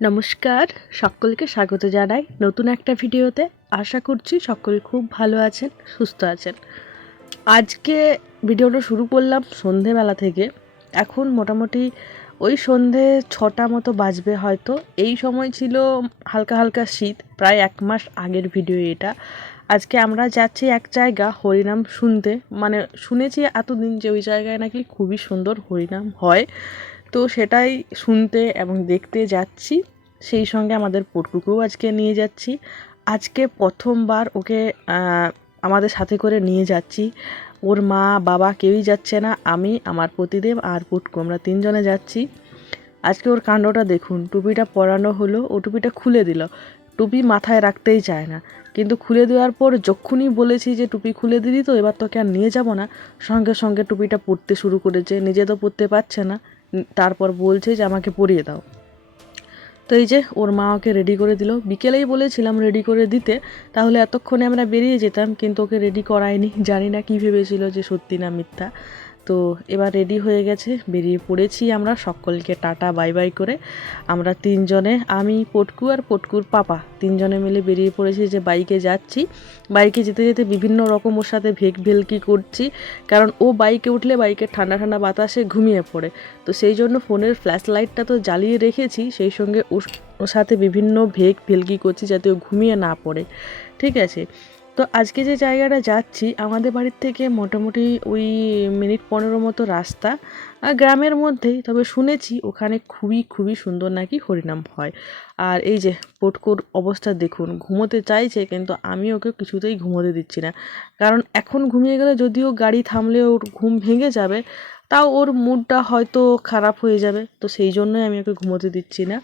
নমস্কার, সকলকে স্বাগত জানাই নতুন একটা ভিডিওতে। আশা করছি সকলে খুব ভালো আছেন, সুস্থ আছেন। আজকে ভিডিওটা শুরু করলাম সন্ধেবেলা থেকে। এখন মোটামুটি ওই সন্ধে ছটা মতো বাজবে হয়তো। এই সময় ছিল হালকা হালকা শীত, প্রায় এক মাস আগের ভিডিও এটা। আজকে আমরা যাচ্ছি এক জায়গা, হরিনাম শুনতে। মানে শুনেছি এতদিন যে ওই জায়গায় নাকি খুবই সুন্দর হরিনাম হয়। তো সেটাই শুনতে এবং দেখতে যাচ্ছি। সেই সঙ্গে আমাদের পটকুকেও আজকে নিয়ে যাচ্ছি। আজকে প্রথমবার ওকে আমাদের সাথে করে নিয়ে যাচ্ছি। ওর মা, বাবা কেউই যাচ্ছে না। আমি, আমার পতিদেব আর পুটকু, আমরা তিনজনে যাচ্ছি। আজকে ওর কাণ্ডটা দেখুন, টুপিটা পরানো হলো, ও টুপিটা খুলে দিল। টুপি মাথায় রাখতেই চায় না। কিন্তু খুলে দেওয়ার পর যখনই বলেছি যে টুপি খুলে দিলি তো, এবার তোকে আর নিয়ে যাব না। সঙ্গে সঙ্গে টুপিটা পরতে শুরু করেছে, নিজে তো পরতে পারছে না। তারপর বলছে যে আমাকে পরিয়ে দাও। তো এই যে ওর মা ওকে রেডি করে দিল। বিকেলেই বলেছিলাম রেডি করে দিতে। তাহলে এতক্ষণে আমরা বেরিয়ে যেতাম, কিন্তু ওকে রেডি করায়নি। জানি না কী ভেবেছিল যে সত্যি না মিথ্যা। তো এবার রেডি হয়ে গেছে, বেরিয়ে পড়েছি আমরা। সকলকে টাটা বাই বাই করে। আমরা তিনজনে, আমি, পটকু আর পটকুর পাপা। তিনজনে মিলে বেরিয়ে পড়েছি যে বাইকে যাচ্ছি। বাইকে যেতে যেতে বিভিন্ন রকম ওর সাথে ভেক ভেলকি করছি। কারণ ও বাইকে উঠলে বাইকের ঠান্ডা ঠান্ডা বাতাসে ঘুমিয়ে পড়ে। তো সেই জন্য ফোনের ফ্ল্যাশ লাইটটা তো জ্বালিয়ে রেখেছি। সেই সঙ্গে ওর সাথে বিভিন্ন ভেক ভেলকি করছি যাতে ও ঘুমিয়ে না পড়ে। ঠিক আছে? তো আজকে যে জায়গাটা যাচ্ছি, আমাদের বাড়ির থেকে মোটামুটি ওই মিনিট পনেরো মতো রাস্তা। গ্রামের মধ্যেই, তবে শুনেছি ওখানে খুবই খুবই সুন্দর নাকি হরিনাম হয়। আর এই যে পটকুর অবস্থা দেখুন, ঘুমোতে চাইছে কিন্তু আমি ওকে কিছুতেই ঘুমোতে দিচ্ছি না। কারণ এখন ঘুমিয়ে গেলে যদিও গাড়ি থামলে ওর ঘুম ভেঙে যাবে তাও ওর মুডটা হয়তো খারাপ হয়ে যাবে। তো সেই জন্যই আমি ওকে ঘুমোতে দিচ্ছি না।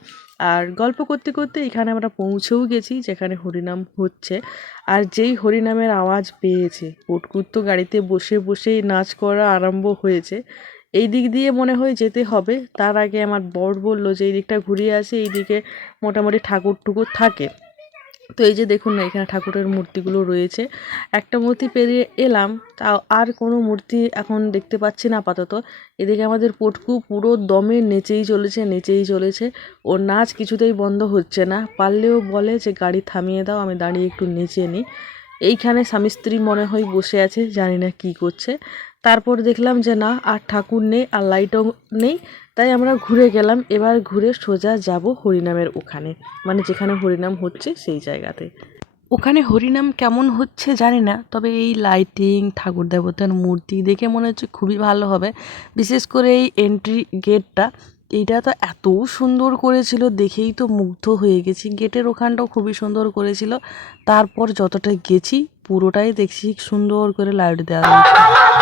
আর গল্প করতে করতে এখানে আমরা পৌঁছেও গেছি, যেখানে হরিনাম হচ্ছে। আর যেই হরিনামের আওয়াজ পেয়েছে, পটকুর তো গাড়িতে বসে বসেই নাচ করা আরম্ভ হয়েছে। এই দিক দিয়ে মনে হয় যেতে হবে। তার আগে আমার বর বলল যে, এই দিকটা ঘুরিয়ে আসে, এই দিকে মোটামুটি ঠাকুর টুকুর থাকে। তো এই যে দেখুন না, এখানে ঠাকুরের মূর্তিগুলো রয়েছে। একটা মূর্তি পেরিয়ে এলাম, তাও আর কোনো মূর্তি এখন দেখতে পাচ্ছি না আপাতত। এদিকে আমাদের পটকু পুরো দমে নেচেই চলেছে নেচেই চলেছে। ওর নাচ কিছুতেই বন্ধ হচ্ছে না। পারলেও বলে যে, গাড়ি থামিয়ে দাও, আমি দাঁড়িয়ে একটু নেচে নিই। এইখানে স্বামী স্ত্রী মনে হয় বসে আছে, জানি না কী করছে। তারপর দেখলাম যে না, আর ঠাকুর নেই, আর লাইটও নেই। তাই আমরা ঘুরে গেলাম। এবার ঘুরে সোজা যাব হরিনামের ওখানে। মানে যেখানে হরিনাম হচ্ছে সেই জায়গাতে। ওখানে হরিনাম কেমন হচ্ছে জানি না, তবে এই লাইটিং ঠাকুর দেবতার মূর্তি দেখে মনে হচ্ছে খুবই ভালো হবে। বিশেষ করে এই এন্ট্রি গেটটা এইটা তো এত সুন্দর করেছিল, দেখেই তো মুগ্ধ হয়ে গেছি। গেটের ওখানটাও খুবই সুন্দর করেছিল। তারপর যতটা গেছি, পুরোটাই দেখছি, সুন্দর করে লাইট দেওয়া রয়েছে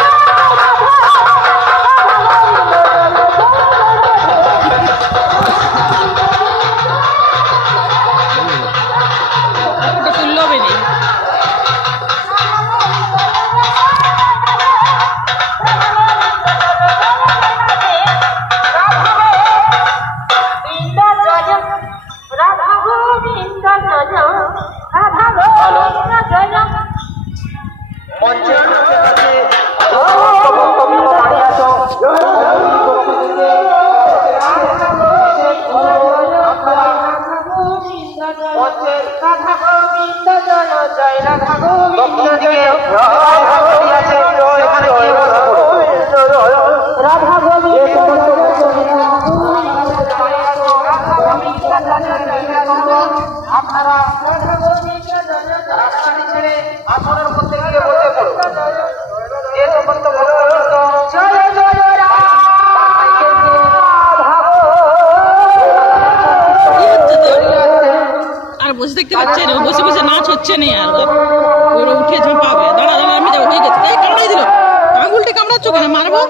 দেখতে পাচ্ছে না বসে বসে নাচ হচ্ছে না আর। ওরা উঠে ঝাঁপাবে। দাঁড়া দাঁড়া, আমি যাব হয়ে গেছে এই কামড়াই দিল। আঙুলটা কামড়াচ্ছ কেন? মারবো?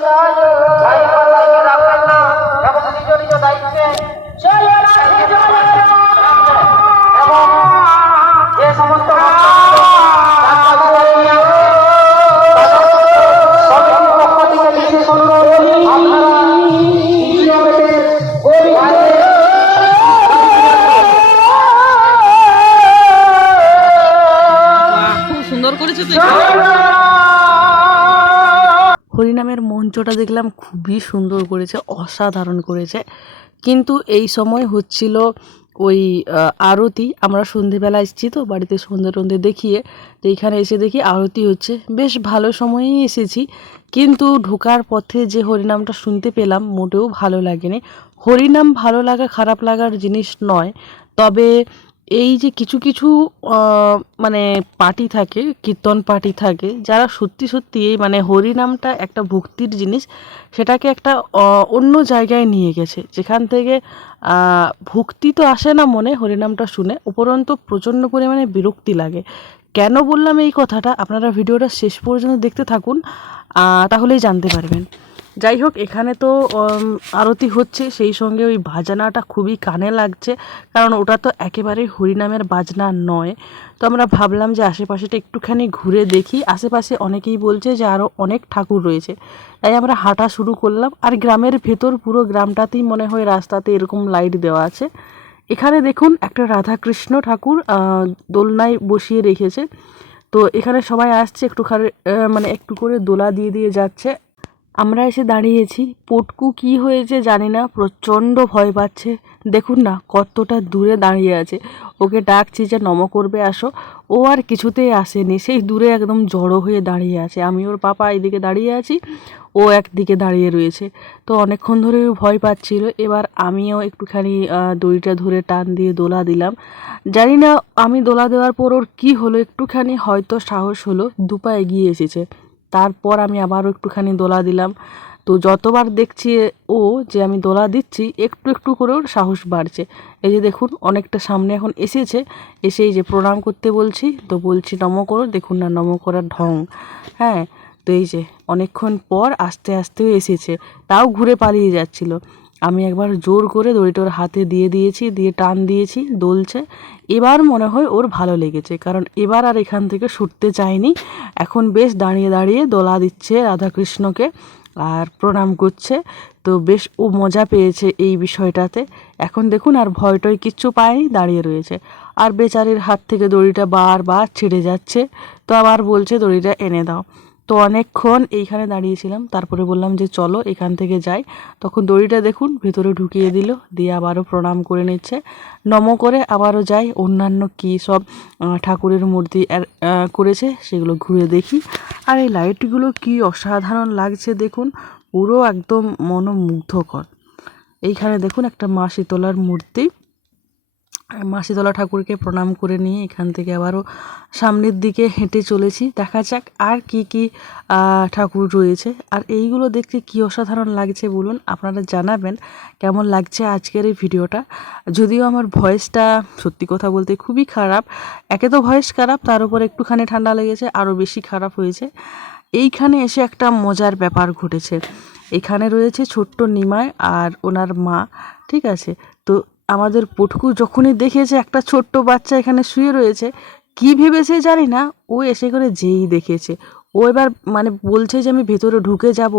মঞ্চটা দেখলাম খুবই সুন্দর করেছে, অসাধারণ করেছে। কিন্তু এই সময় হচ্ছিল ওই আরতি। আমরা সন্ধেবেলা এসেছি তো বাড়িতে সন্ধে টন্ধে দেখিয়ে, তো এইখানে এসে দেখি আরতি হচ্ছে। বেশ ভালো সময়েই এসেছি, কিন্তু ঢোকার পথে যে হরিনামটা শুনতে পেলাম, মোটেও ভালো লাগেনি। হরিনাম ভালো লাগা, খারাপ লাগার জিনিস নয়, তবে এই যে কিছু কিছু মানে পার্টি থাকে, কীর্তন পার্টি থাকে, যারা সত্যি সত্যি এই মানে হরিনামটা একটা ভক্তির জিনিস, সেটাকে একটা অন্য জায়গায় নিয়ে গেছে। যেখান থেকে ভক্তি তো আসে না মনে হরিনামটা শুনে, উপরন্ত প্রচণ্ড পরিমাণে বিরক্তি লাগে। কেন বললাম এই কথাটা? আপনারা ভিডিওটা শেষ পর্যন্ত দেখতে থাকুন তাহলেই জানতে পারবেন। যাই হোক এখানে তো আরতি হচ্ছে, সেই সঙ্গে ওই বাজনাটা খুবই কানে লাগছে, কারণ ওটা তো একেবারেই হরিনামের বাজনা নয়। তো আমরা ভাবলাম যে আশেপাশেটা একটুখানি ঘুরে দেখি। আশেপাশে অনেকেই বলছে যে আরও অনেক ঠাকুর রয়েছে। তাই আমরা হাঁটা শুরু করলাম। আর গ্রামের ভেতর পুরো গ্রামটাতেই মনে হয় রাস্তাতে এরকম লাইট দেওয়া আছে। এখানে দেখুন, একটা রাধাকৃষ্ণ ঠাকুর দোলনায় বসিয়ে রেখেছে। তো এখানে সবাই আসছে একটুখানি মানে একটু করে দোলা দিয়ে দিয়ে যাচ্ছে। আমরা এসে দাঁড়িয়েছি। পটকু কি হয়েছে জানি না, প্রচণ্ড ভয় পাচ্ছে। দেখুন না, কতটা দূরে দাঁড়িয়ে আছে। ওকে ডাকছি যে, নম করবে, আসো। ও আর কিছুতেই আসেনি। সেই দূরে একদম জড়ো হয়ে দাঁড়িয়ে আছে। আমি ওর পাপা এদিকে দাঁড়িয়ে আছি, ও একদিকে দাঁড়িয়ে রয়েছে। তো অনেকক্ষণ ধরে ভয় পাচ্ছিল। এবার আমিও একটুখানি দড়িটা ধরে টান দিয়ে দোলা দিলাম। জানি না, আমি দোলা দেওয়ার পর ওর কী হলো, একটুখানি হয়তো সাহস হলো। দুপা এগিয়ে এসেছে। তারপর আমি আবারও একটুখানি দোলা দিলাম। তো যতবার দেখছি ও যে আমি দোলা দিচ্ছি, একটু একটু করে ওর সাহস বাড়ছে। এই যে দেখুন, অনেকটা সামনে এখন এসেছে। এসে এই যে প্রণাম করতে বলছি, তো বলছি, নম করো। দেখুন না, নম করার ঢং। হ্যাঁ তো এই যে অনেকক্ষণ পর আস্তে আস্তেও এসেছে। তাও ঘুরে পালিয়ে যাচ্ছিল। আমি একবার জোর করে দড়িটা ওর হাতে দিয়ে দিয়েছি, দিয়ে টান দিয়েছি, দোলছে। এবার মনে হয় ওর ভালো লেগেছে, কারণ এবার আর এখান থেকে ছুটতে চায়নি এখন বেশ দাঁড়িয়ে দাঁড়িয়ে দোলা দিচ্ছে রাধাকৃষ্ণকে আর প্রণাম করছে। তো বেশ ও মজা পেয়েছে এই বিষয়টাতে। এখন দেখুন আর ভয় টয় কিচ্ছু পায়নি, দাঁড়িয়ে রয়েছে। আর বেচারির হাত থেকে দড়িটা বারবার ছিঁড়ে যাচ্ছে। তো আবার বলছে দড়িটা এনে দাও। তো অনেকক্ষণ এইখানে দাঁড়িয়েছিলাম। তারপরে বললাম যে, চলো এখান থেকে যাই। তখন দড়িটা দেখুন, ভেতরে ঢুকিয়ে দিল, দিয়ে আবারও প্রণাম করে নিচ্ছে। নম করে আবারও যাই, অন্যান্য কী সব ঠাকুরের মূর্তি করেছে, সেগুলো ঘুরে দেখি। আর এই লাইটগুলো কি অসাধারণ লাগছে দেখুন, পুরো একদম মনোমুগ্ধকর। এইখানে দেখুন একটা মা শীতলার মূর্তি। আর মা শীতলা ঠাকুরকে প্রণাম করে নিয়ে এখান থেকে আবারও সামনের দিকে হেঁটে চলেছি। দেখা যাক আর কি কি ঠাকুর রয়েছে। আর এইগুলো দেখতে কি অসাধারণ লাগছে বলুন আপনারা জানাবেন কেমন লাগছে আজকের এই ভিডিওটা। যদিও আমার ভয়েসটা সত্যি কথা বলতে খুবই খারাপ, একে তো ভয়েস খারাপ, তার উপর একটুখানি ঠান্ডা লেগেছে, আরও বেশি খারাপ হয়েছে। এইখানে এসে একটা মজার ব্যাপার ঘটেছে। এখানে রয়েছে ছোট্ট নিমাই আর ওনার মা, ঠিক আছে? আমাদের পুটকু যখনই দেখেছে একটা ছোট্ট বাচ্চা এখানে শুয়ে রয়েছে, কি ভেবেছে জানি না, ও এসে করে যেই দেখেছে। ও এবার মানে বলছে যে আমি ভেতরে ঢুকে যাব,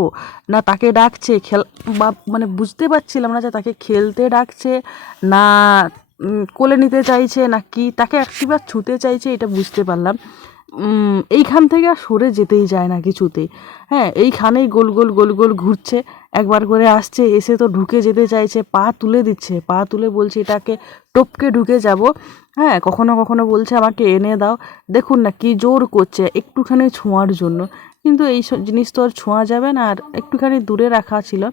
না তাকে ডাকছে, খেল বা মানে বুঝতে পারছিলাম না যে তাকে খেলতে ডাকছে, না কোলে নিতে চাইছে, না কি, তাকে একটিবার ছুতে চাইছে, এটা বুঝতে পারলাম। এইখান থেকে আর সরে যেতেই যায় না কিছুতেই। হ্যাঁ এইখানেই গোল গোল গোল গোল ঘুরছে, একবার করে আসছে, এসে তো ঢুকে যেতে চাইছে, পা তুলে দিচ্ছে, পা তুলে বলছে, এটাকে টপকে ঢুকে যাব। হ্যাঁ কখনো কখনো বলছে, আমাকে এনে দাও। দেখুন না, কি জোর করছে, একটুখানি ছোঁয়ার জন্য। কিন্তু এই জিনিস তো আর ছোঁয়া যাবে না, আর একটুখানি দূরে রাখা ছিল।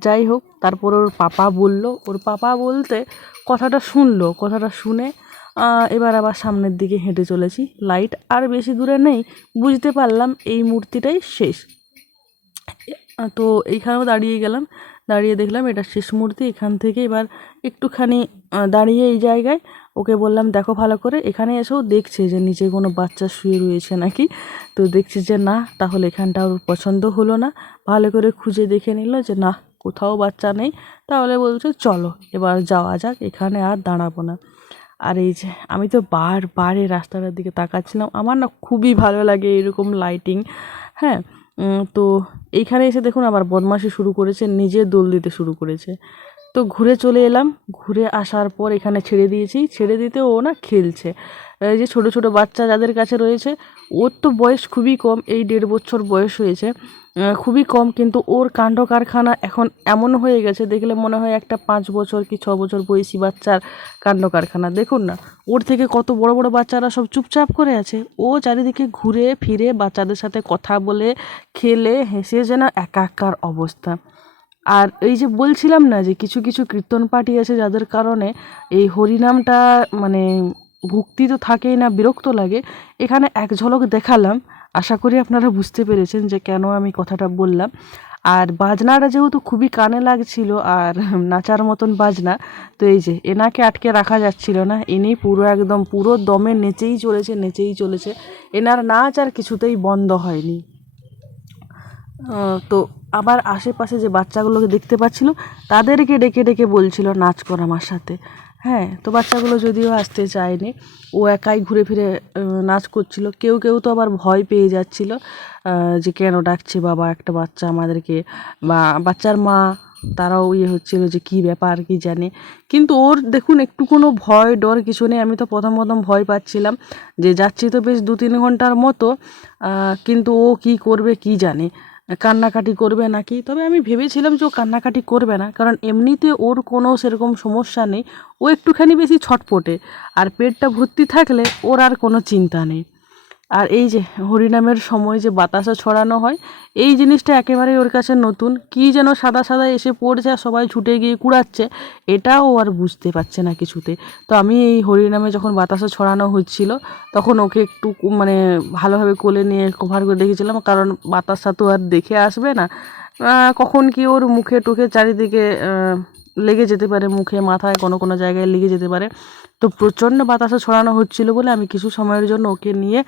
যাই হোক, তারপর ওর পাপা বলল, ওর পাপা বলতে কথাটা শুনলো, কথাটা শুনে এবার আবার সামনের দিকে হেঁটে চলেছি। লাইট আর বেশি দূরে নেই, বুঝতে পারলাম এই মূর্তিটাই শেষ। তো এইখানেও দাঁড়িয়ে গেলাম, দাঁড়িয়ে দেখলাম এটা শেষ মূর্তি, এখান থেকে এবার একটুখানি দাঁড়িয়ে এই জায়গায়। ওকে বললাম, দেখো ভালো করে, এখানে এসেও দেখছে যে নিচে কোনো বাচ্চা শুয়ে রয়েছে নাকি? তো দেখছি যে না, তাহলে এখানটা ওর পছন্দ হলো না। ভালো করে খুঁজে দেখে নিল যে না, কোথাও বাচ্চা নেই। তাহলে বলছে, চলো, এবার যাওয়া যাক, এখানে আর দাঁড়াবো না। আর এই যে আমি তো বারবার এই রাস্তাটার দিকে তাকাচ্ছিলাম। আমার না খুবই ভালো লাগে এরকম লাইটিং হ্যাঁ? তো এইখানে এসে দেখুন আবার বদমাশি শুরু করেছে, নিজে দোল দিতে শুরু করেছে। তো ঘুরে চলে এলাম। ঘুরে আসার পর এখানে ছেড়ে দিয়েছি। ছেড়ে দিতে ও না খেলছে। এই যে ছোট ছোট বাচ্চা যাদের কাছে রয়েছে, ওর তো বয়স খুবই কম, এই দেড় বছর বয়স হয়েছে। খুবই কম, কিন্তু ওর কাণ্ড কারখানা এখন এমন হয়ে গেছে, দেখলে মনে হয় একটা পাঁচ বছর কি ছ বছর বয়সী বাচ্চার কাণ্ড কারখানা। দেখুন না, ওর থেকে কত বড় বড় বাচ্চারা সব চুপচাপ করে আছে। ও চারিদিকে ঘুরে ফিরে বাচ্চাদের সাথে কথা বলে, খেলে, হেসে যেন একাকার অবস্থা। আর এই যে বলছিলাম না যে কিছু কিছু কীর্তন পার্টি আছে যাদের কারণে এই হরিনামটা মানে ভক্তি তো থাকেই না, বিরক্ত লাগে। এখানে এক ঝলক দেখালাম। আশা করি আপনারা বুঝতে পেরেছেন যে কেন আমি কথাটা বললাম। আর বাজনাটা যেহেতু খুবই কানে লাগছিল আর নাচার মতন বাজনা, তো এই যে এনাকে আটকে রাখা যাচ্ছিল না। ইনি পুরো একদম, পুরো দমে নেচেই চলেছে নেচেই চলেছে। এনার নাচ আর কিছুতেই বন্ধ হয়নি। তো আবার আশেপাশে যে বাচ্চাগুলোকে দেখতে পাচ্ছিল, তাদেরকে ডেকে ডেকে বলছিল, নাচ কর আমার সাথে। হ্যাঁ তো বাচ্চাগুলো যদিও আসতে চায়নি, ও একাই ঘুরে ফিরে নাচ করছিল। কেউ কেউ তো আবার ভয় পেয়ে যাচ্ছিল যে কেন ডাকছে বাবা একটা বাচ্চা আমাদেরকে, বা বাচ্চার মা, তারাও ইয়ে হচ্ছিল যে কী ব্যাপার, কি জানে। কিন্তু ওর দেখুন একটু কোনো ভয়, ডর কিছু নেই। আমি তো প্রথম প্রথম ভয় পাচ্ছিলাম যে যাচ্ছি তো বেশ দু তিন ঘণ্টার মতো কিন্তু ও কি করবে, কি জানে। কান্নাকাটি করবে নাকি? তবে আমি ভেবেছিলাম যে ও কান্নাকাটি করবে না, কারণ এমনিতে ওর কোনো সেরকম সমস্যা নেই। ও একটুখানি বেশি ছটপটে, আর পেটটা ভর্তি থাকলে ওর আর কোনো চিন্তা নেই। আর এই যে হরিনামের সময় যে বাতাসা ছড়ানো হয়, এই জিনিসটা একেবারেই ওর কাছে নতুন। কি যেন সাদা সাদা এসে পড়ছে আর সবাই ছুটে গিয়ে কুড়াচ্ছে, এটাও আর বুঝতে পারছে না কিছুতে। তো আমি এই হরিনামে যখন বাতাসা ছড়ানো হচ্ছিল, তখন ওকে একটু মানে ভালোভাবে কোলে নিয়ে কভার করে দেখেছিলাম কারণ বাতাসা তো আর দেখে আসবে না। কখন কি ওর মুখে টুখে চারিদিকে লেগে যেতে পারে, মুখে, মাথায়, কোনো কোনো জায়গায় লেগে যেতে পারে। তো প্রচণ্ড বাতাসা ছড়ানো হচ্ছিল বলে আমি কিছু সময়ের জন্য ওকে নিয়ে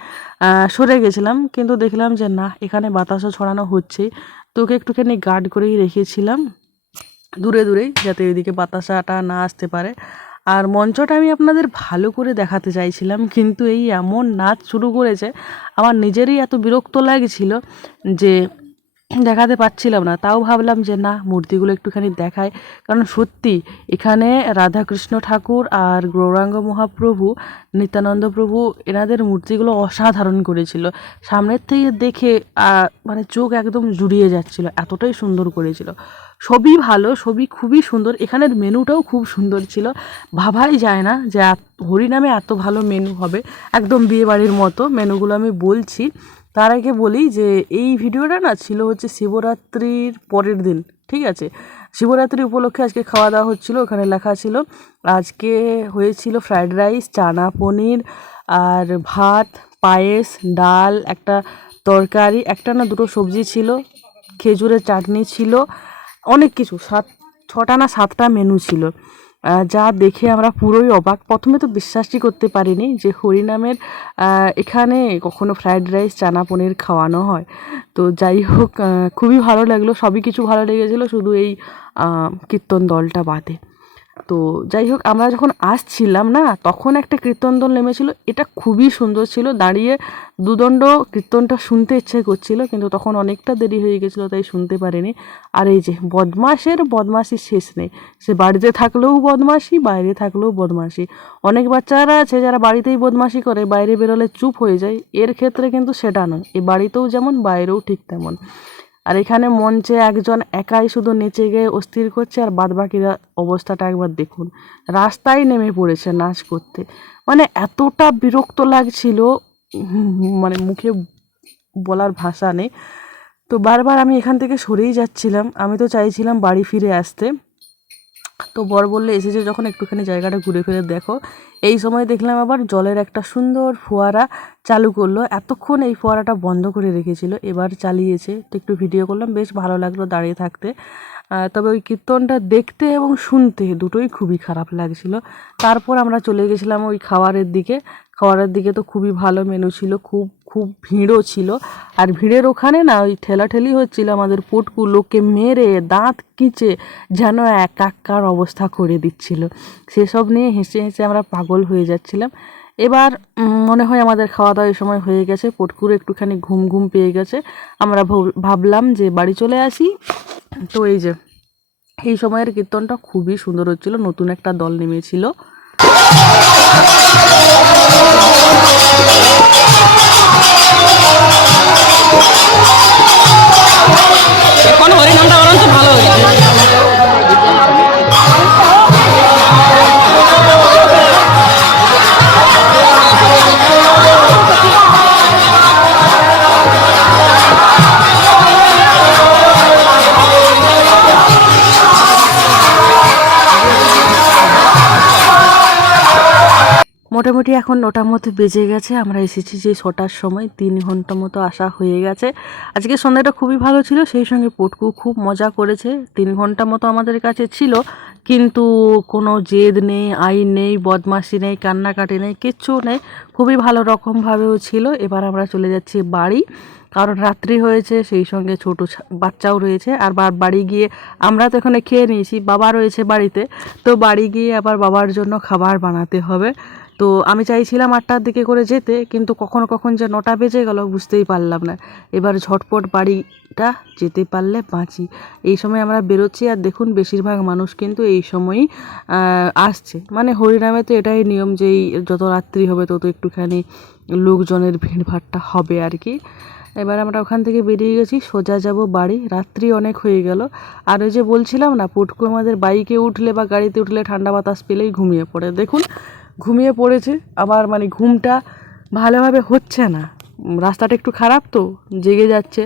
সরে গেছিলাম। কিন্তু দেখলাম যে না, এখানে বাতাসা ছড়ানো হচ্ছেই। তো ওকে একটুখানি গার্ড করেই রেখেছিলাম দূরে দূরেই, যাতে ওইদিকে বাতাসাটা না আসতে পারে। আর মঞ্চটা আমি আপনাদের ভালো করে দেখাতে চাইছিলাম, কিন্তু এই এমন নাচ শুরু করেছে, আমার নিজেরই এত বিরক্ত লাগছিল যে দেখাতে পাচ্ছিলাম না। তাও ভাবলাম যে না, মূর্তিগুলো একটুখানি দেখায় কারণ সত্যি, এখানে রাধাকৃষ্ণ ঠাকুর আর গৌরাঙ্গ মহাপ্রভু, নিত্যানন্দ প্রভু, এনাদের মূর্তিগুলো অসাধারণ করেছিল। সামনের থেকে দেখে মানে চোখ একদম জুড়িয়ে যাচ্ছিল, এতটাই সুন্দর করেছিল। ছবি ভালো ছবি খুবই সুন্দর। এখানের মেনুটাও খুব সুন্দর ছিল। ভাবাই যায় না যে হরিনামে এত ভালো মেনু হবে। একদম বিয়েবাড়ির মতো মেনুগুলো আমি বলছি। তার আগে বলি যে এই ভিডিওটা না ছিল হচ্ছে শিবরাত্রির পরের দিন, ঠিক আছে? শিবরাত্রি উপলক্ষে আজকে খাওয়া দাওয়া হচ্ছিল, ওখানে লেখা ছিল, আজকে হয়েছিল ফ্রায়েড রাইস, চানা পনির আর ভাত, পায়েস, ডাল, একটা তরকারি, একটা না দুটো সবজি ছিল, খেজুরের চাটনি ছিল, অনেক কিছু, সাত, ছটা না সাতটা মেনু ছিল। যা দেখে আমরা পুরোই অবাক। প্রথমে তো বিশ্বাসই করতে পারিনি যে হরিনামের এখানে কখনো ফ্রায়েড রাইস চানা পনির খাওয়ানো হয়। তো যাই হোক খুবই ভালো লাগল, সবই কিছু ভালো লেগেছিলো, শুধু এই কীর্তন দলটা বাদে। তো যাই হোক, আমরা যখন আসছিলাম না, তখন একটা কীর্তন দল নেমেছিল। এটা খুবই সুন্দর ছিল, দাঁড়িয়ে দুদণ্ড কীর্তনটা শুনতে ইচ্ছে করছিল, কিন্তু তখন অনেকটা দেরি হয়ে গেছিল, তাই শুনতে পারিনি। আর এই যে বদমাসের বদমাসির শেষ নেই। সে বাড়িতে থাকলেও বদমাসি বাইরে থাকলেও বদমাসি অনেক বাচ্চারা আছে যারা বাড়িতেই বদমাসি করে, বাইরে বেরোলে চুপ হয়ে যায়। এর ক্ষেত্রে কিন্তু সেটা নয়। এ বাড়িতেও যেমন, বাইরেও ঠিক তেমন। আর এখানে মঞ্চে একজন একাই শুধু নেচে গিয়ে অস্থির করছে আর বাদ বাদবাকিরা অবস্থাটা একবার দেখুন। রাস্তায় নেমে পড়েছে নাচ করতে। মানে এতটা বিরক্ত লাগছিল মানে মুখে বলার ভাষা নেই। তো বারবার আমি এখান থেকে সরেই যাচ্ছিলাম। আমি তো চাইছিলাম বাড়ি ফিরে আসতে। তো বর বললে, এসেছে যখন একটুখানি জায়গাটা ঘুরে ফিরে দেখো। এই সময় দেখলাম আবার জলের একটা সুন্দর ফোয়ারা চালু করল। এতক্ষণ এই ফোয়ারাটা বন্ধ করে রেখেছিল, এবার চালিয়েছে। তো একটু ভিডিও করলাম, বেশ ভালো লাগল দাঁড়িয়ে থাকতে। তবে ওই কীর্তনটা দেখতে এবং শুনতে দুটোই খুবই খারাপ লাগছিল। তারপর আমরা চলে গেছিলাম ওই খাবারের দিকে। খাবারের দিকে তো খুবই ভালো মেনু ছিল, খুব খুব ভিড়ও ছিল। আর ভিড়ের ওখানে না ওই ঠেলাঠেলি হচ্ছিল আমাদের পুটকু লোককে মেরে দাঁত কিচে যেন একাকার অবস্থা করে দিচ্ছিল। সেসব নিয়ে হেসে হেসে আমরা পাগল হয়ে যাচ্ছিলাম। এবার মনে হয় আমাদের খাওয়া দাওয়া এই সময় হয়ে গেছে, পটকুর একটুখানি ঘুম ঘুম পেয়ে গেছে। আমরা ভাব- ভাবলাম যে বাড়ি চলে আসি। তো এই যে, এই সময়ের কীর্তনটা খুবই সুন্দর হচ্ছিল, নতুন একটা দল নেমেছিল। এখন হরিনামটা বরঞ্চ ভালো হচ্ছে মোটামুটি এখন নটার মতো বেজে গেছে। আমরা এসেছি যে ছটার সময়। তিন ঘণ্টা মতো আসা হয়ে গেছে। আজকে সন্ধ্যাটা খুবই ভালো ছিল। সেই সঙ্গে পটকু খুব মজা করেছে। তিন ঘণ্টা মতো আমাদের কাছে ছিল। কিন্তু কোনো জেদ নেই আইন নেই, বদমাশি নেই, কান্নাকাটি নেই, কিচ্ছু নেই। খুবই ভালো রকমভাবেও ছিল। এবার আমরা চলে যাচ্ছি বাড়ি। কারণ রাত্রি হয়েছে, সেই সঙ্গে ছোট বাচ্চাও রয়েছে। আর বাড়ি গিয়ে আমরা তো এখানে খেয়ে নিয়েছি, বাবা রয়েছে বাড়িতে। তো বাড়ি গিয়ে আবার বাবার জন্য খাবার বানাতে হবে। তো আমি চাইছিলাম আটটার দিকে করে যেতে, কিন্তু কখন কখন যে নটা বেজে গেল বুঝতেই পারলাম না। এবার ঝটপট বাড়িটা যেতে পারলে বাঁচি। এই সময় আমরা বেরোচ্ছি আর দেখুন বেশিরভাগ মানুষ কিন্তু এই সময়ই আসছে। মানে হরিনামে তো এটাই নিয়ম যে যত রাত্রি হবে তত একটুখানি লোকজনের ভিড়ভাট্টা হবে আর কি। এবার আমরা ওখান থেকে বেরিয়ে গেছি, সোজা যাব বাড়ি। রাত্রি অনেক হয়ে গেল। আর ওই যে বলছিলাম না, পুটকু আমাদের বাইকে উঠলে বা গাড়িতে উঠলে ঠান্ডা বাতাস পেলেই ঘুমিয়ে পড়ে। দেখুন ঘুমিয়ে পড়েছে। আবার মানে ঘুমটা ভালোভাবে হচ্ছে না। রাস্তাটা একটু খারাপ তো, জেগে যাচ্ছে।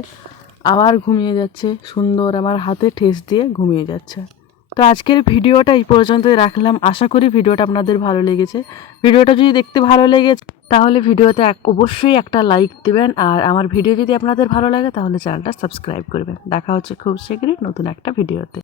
আবার ঘুমিয়ে যাচ্ছে। সুন্দর আমার হাতে ঠেস দিয়ে ঘুমিয়ে যাচ্ছে। তো আজকের ভিডিওটা এই পর্যন্তই রাখলাম। আশা করি ভিডিওটা আপনাদের ভালো লেগেছে। ভিডিওটা যদি দেখতে ভালো লেগেছে তাহলে ভিডিওতে অবশ্যই একটা লাইক দেবেন। আর আমার ভিডিও যদি আপনাদের ভালো লাগে তাহলে চ্যানেলটা সাবস্ক্রাইব করবেন। দেখা হচ্ছে খুব শীঘ্রই নতুন একটা ভিডিওতে।